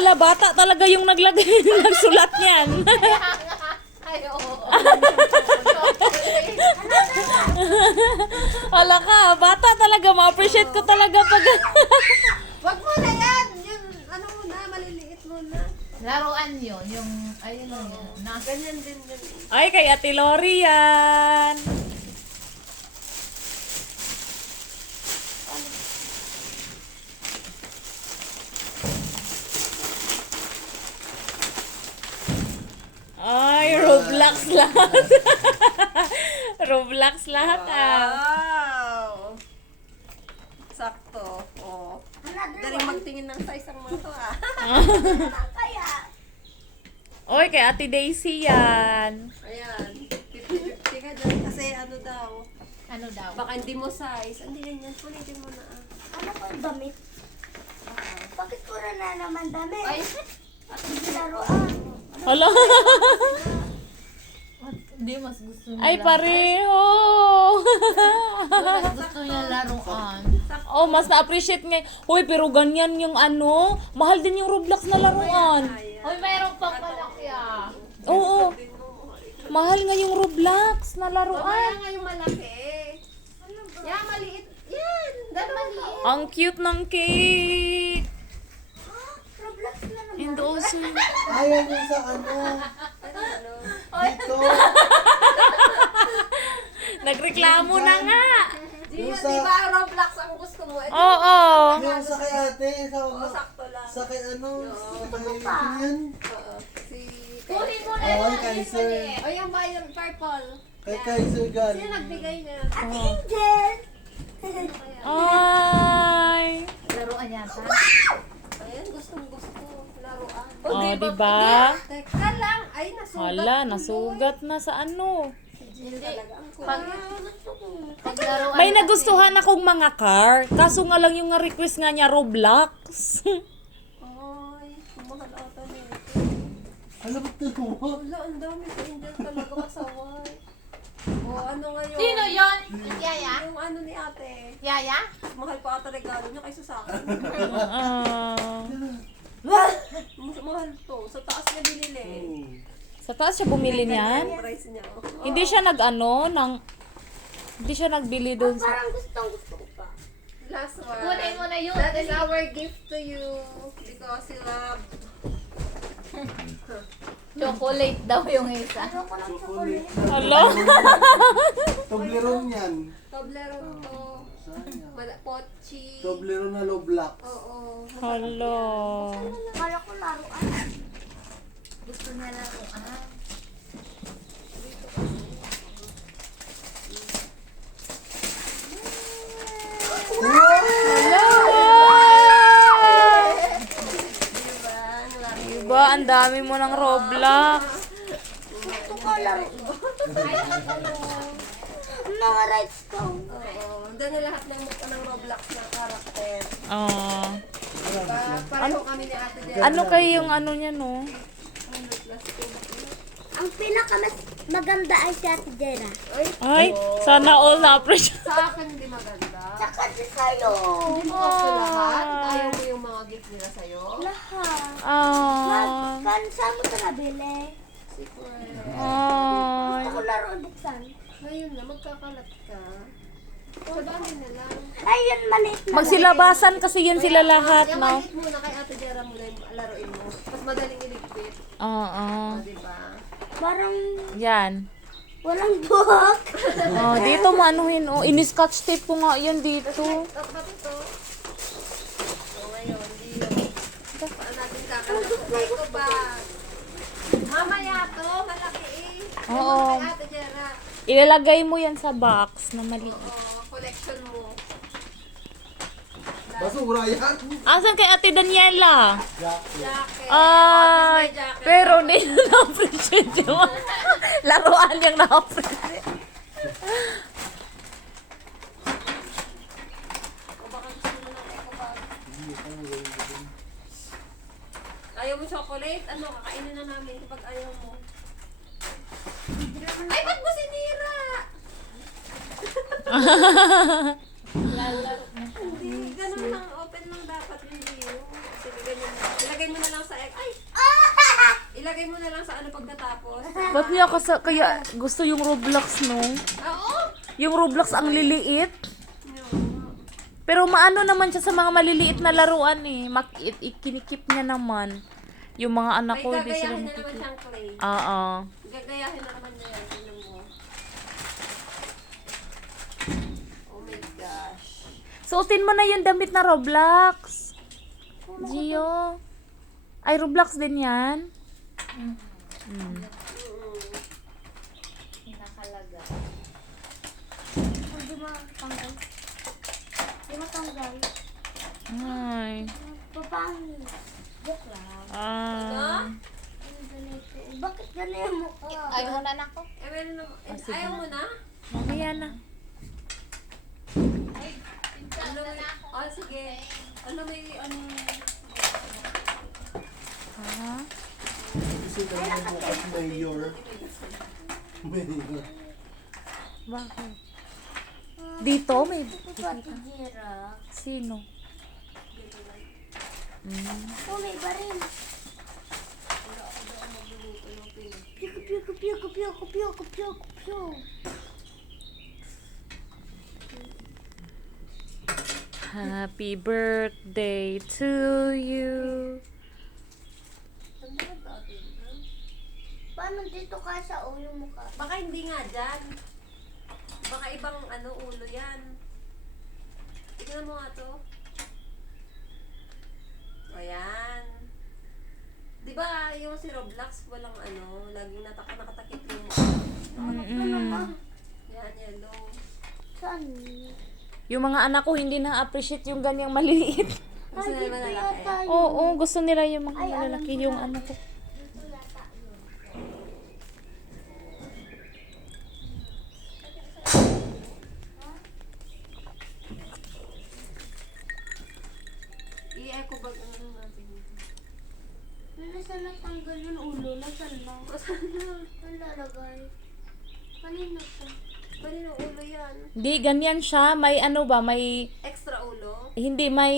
Hala, bata talaga yung naglagay, nagsulat niyan. Ay, oo. Hala ka, bata talaga. Ma-appreciate ko talaga pag... Wag mo na yan! Yung ano mo na, maliliit mo na. Laruan yun. Yung, ayun lang yun. Ganyan din yun. Ay, kay Ate Lori yan. Ay, Roblox lahat. Roblox lahat ah. Wow! Sakto. Oh. Galing magtingin ng size ang mga to ah. Oy, kay Ate Daisy yan. Ayan. 50-50 ka dyan. Kasi ano daw. Ano daw? Baka hindi mo size. Hindi ganyan. Pulitin mo na ah. Ano ko yung damit? Bakit puro na naman damit? Ay, At hindi laruan. Hala. hindi mas gusto niya. Ay, pareho. Mas gusto niya laruan. Oh, mas na-appreciate nga. Hoy, pero ganyan yung ano. Mahal din yung Roblox na laruan. Hoy, mayroong pang malaki ah. Oo. Mahal nga yung Roblox na Mamaya laruan. nga yung malaki. Yan, maliit. Yan. Dalawa. Ang cute ng cake. Roblox na naman. And also, Ayaw niya sa ano. Ano? Dito. nagreklamo na nga. Gio, Yung sa- di ba Roblox ang gusto mo? Ito, Oo. Yung sa kay ate. sakto lang. Sa kay ano. Sa kay yan. Oo. Si... Kunin mo na Ay, lang. Kaiser. O yung ba yung purple? Kay Kaiser Gal. Sino nagbigay niya? Ate Angel! Ay. Laruan yata. Ayan, gustong gusto. Laruan. Oh, diba? Teka lang. Ay, nasugat. Hala, nasugat na sa ano. Hindi. Talaga ang kulit. Pag laruan. May nagustuhan akong mga car. Kaso nga lang yung request nga niya Roblox. Ay, kumahal ata nito. Alam mo ito mo. Wala, ang dami sa Angel talaga kasaway. O, ano ngayon? Sino yun? Yaya? Yung ano ni ate. Yaya? Mahal pa ata regalo niya kaysa sa akin. Ah. Mahal to. Sa taas niya binili. Sa taas siya bumili niyan. Yung price niya. Hindi siya hindi siya nagbili doon sa... Parang gusto ko pa. Last one. Kunin mo na yun. That is our gift to you. Because you love. Chocolate daw yung isa. Ano ko ng chocolate? Hala. Toblerone yan. Toblerone to. Sayang. Pochi. Toblerone na Roblox. Oo. Hala. Kala ko laruan. Gusto niya laruan. Diba? Ang laki. Diba, ang dami mo ng Roblox. Gusto ko laruan. Mga rights ko. Oo. Doon na lahat ng Roblox na karakter. Oh. Diba? Pareho kami ni ate Jen. Ano kayo yung ano niya, no? Ang pinakamas maganda ay si Ate Jera. Ay, Ay, sana all na-appreciate. sa akin hindi maganda. Tsaka si sa'yo. Hindi mo gusto lahat. Ayaw mo yung mga gift nila sa'yo. Lahat. Ah. Saan mo ito nabili? Secret. Ay. Gusto ko laruan buksan. Ngayon na, magkakalat ka. Sa dami na lang. Ayun, maliit na. Magsilabasan kasi yan sila lahat, Yung no? maliit muna kay Ate Jera muna yung laruin mo. Mas madaling iligpit. Oo. Diba? Parang Yan. walang buhok. Oh, dito mo anuhin. Oh, ini-scotch tape ko nga yan dito. Dapat ito. So ngayon, di yun. Paano natin kakalat? Ito ba? Mamaya to, malaki eh. Oo. Kay Ate Jera. Ilalagay mo yan sa box na maliit. Oo, collection mo. Basura yan. Asan kay Ate Daniela? Jacket. Ay, jacket. pero hindi na na-appreciate yung laruan yung na-appreciate. O baka gusto mo ng eco bag. Ayaw mo chocolate? Ano, kakainin na namin kapag ayaw mo. Ay, ba't mo sinira? Hindi, ganun lang. Open lang dapat. Hindi yun. Sige, ganyan. Ilagay mo na lang sa Ilagay mo na lang sa ano pagkatapos. Ba't niya kaya gusto yung Roblox, no? Oo! Yung Roblox ang liliit. Pero maano naman siya sa mga maliliit na laruan eh. Ikinikip niya naman. Yung mga anak May ko, hindi sila gagayahin na naman makikip. siyang clay. Oo. Gagayahin na naman niya yan. Tingnan mo. Oh my gosh. Suotin mo na yung damit na Roblox. Gio. Ay, Roblox din yan. Nakalaga. Hindi matanggal. Hindi matanggal. Ay. Paano? Joke lang. Ah. Ang ganito. Bakit ganito yung mukha? Ay, muna na ako. Eh, meron na. Ayaw mo na? Mamaya na. Ano may... Oh, sige. Ano may... Ano... Ah. Kasi ka na bukas mayor. Mayor. Bakit? Dito may... Pati Jira. Sino? Oh, may baril. Piu, piu, piu, piu, piu, piu, piu. Happy birthday to you. Paano dito ka sa ulo mo ka? Baka hindi nga dyan. Baka ibang ano ulo yan. Tignan mo nga to. Ayan. Di ba yung si Roblox walang ano, laging nakatakip yung Mm-mm. yan, yellow. Saan? Yung mga anak ko hindi na-appreciate yung ganyang maliliit. Gusto na naman lalaki. Oo, gusto nila yung mga Ay, alam malalaki ko yung na. ano ko. Dito yata yun. I-eco bag ano natin. Nasaan natanggal yung ulo? Nasaan na? Saan na? Ang lalagay. Kanina to. Kanino ulo yan? Hindi, ganyan siya. May ano ba, may... Extra ulo? Hindi, may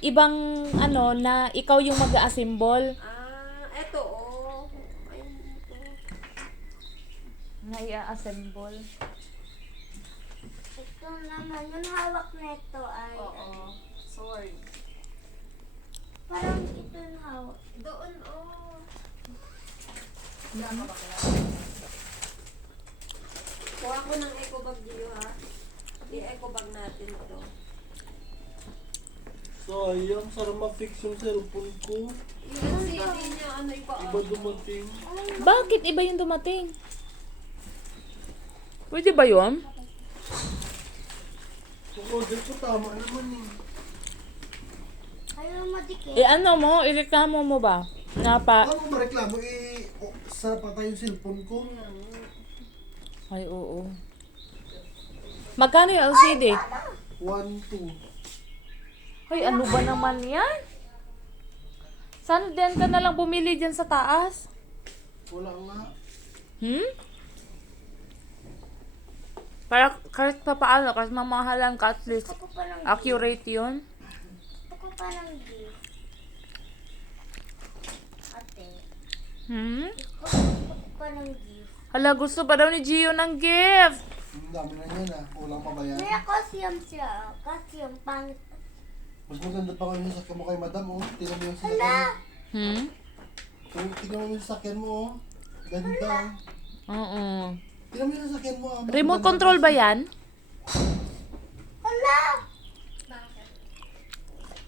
ibang ano na ikaw yung mag-assemble. Ah, eto oh. Ayun ito. Na i-assemble. Ito naman, yung hawak nito ay Oo. Sword. parang ito yung hawak. Doon oh. Kuha ko ng eco bag dito ha. I-eco bag natin ito. Sayang, sarap ma-fix yung cellphone ko. Yung CD niya, ano Iba dumating. Bakit iba yung dumating? Pwede ba yun? Yung order ko tama naman eh. Ayaw madikit. Ano mo, ireklamo mo ba? Na pa... Ano mo mareklamo eh, sarap patay yung cellphone ko. Ay, oo. Magkano yung LCD? 1, 2. Ay, ano ba naman yan? Sana din ka na lang bumili dyan sa taas? Wala nga. Hmm? Para kahit pa paano, kahit mamahalan ka, at least Ako pa ng accurate yun. Ako pa ng gift. Ate. Hmm? Ako pa ng gift. Hala, gusto pa daw ni Gio ng gift. Ang dami na yan ah. Kulang pa ba yan? May costume siya. Costume pangit. Mas maganda pa kami yung sakyan mo kay madam oh. Tingnan mo yung Hala! sakyan. Hmm? Tingnan mo yung sakyan mo oh. Ganda. Oo. Tingnan mo yung sakyan mo ah. Mas Remote maganda control pa. ba yan? Hala!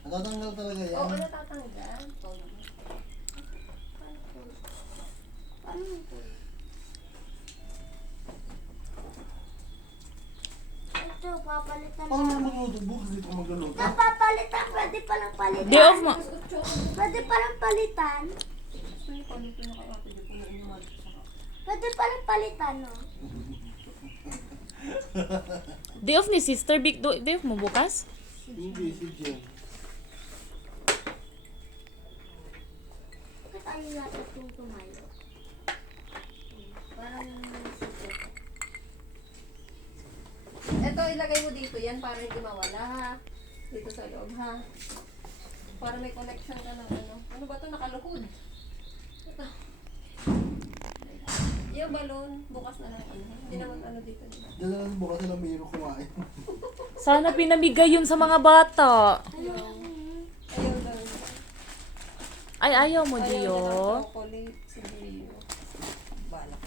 Natatanggal talaga yan. Oo, natatanggal. Paano ito? Ito, papalitan Paano na. naman magluto? Bukas dito ka magluluto. Napapalitan, pwede palang palitan. Day off mo. Pwede palang palitan. Pwede palang palitan, no? Day off ni sister. Day off mo bukas? Hindi, si Jen. Bakit ayaw yata itong tumayo? Parang sige. Ito, ilagay mo dito yan para hindi mawala ha. Dito sa loob ha. Para may connection ka ng ano. Ano ba ito? Nakalukod. Ito. Yung balon, bukas na lang. Hindi naman ano dito. Diyan na lang bukas na mayroon kumain. Sana pinamigay yun sa mga bata. Ayaw daw. Ay, ayaw mo, Ayaw Gio. niya ng chocolate. Si Gio. Balak.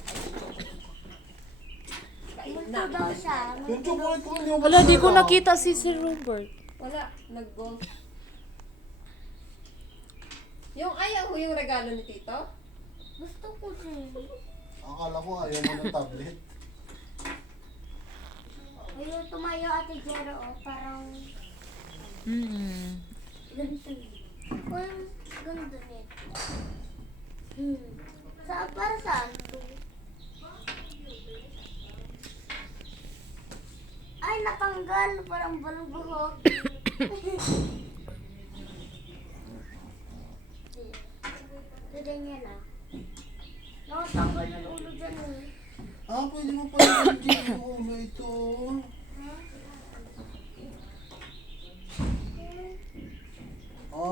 Kain na. Ito daw siya. Yung chocolate ko hindi mo Wala, di ko nakita si Sir Robert. Wala. Nag-golf. Yung ayaw mo yung regalo ni Tito? Gusto ko siya. Akala ko ayaw mo ng tablet. Ayun, tumayo Ate Jero, oh, parang ganito. Parang ganda nito. Para saan to? Ay, natanggal. Parang balong buhok. Tignan niya na. Nakatanggal ng ulo dyan eh. Ah, pwede mo pala yung ulo ito.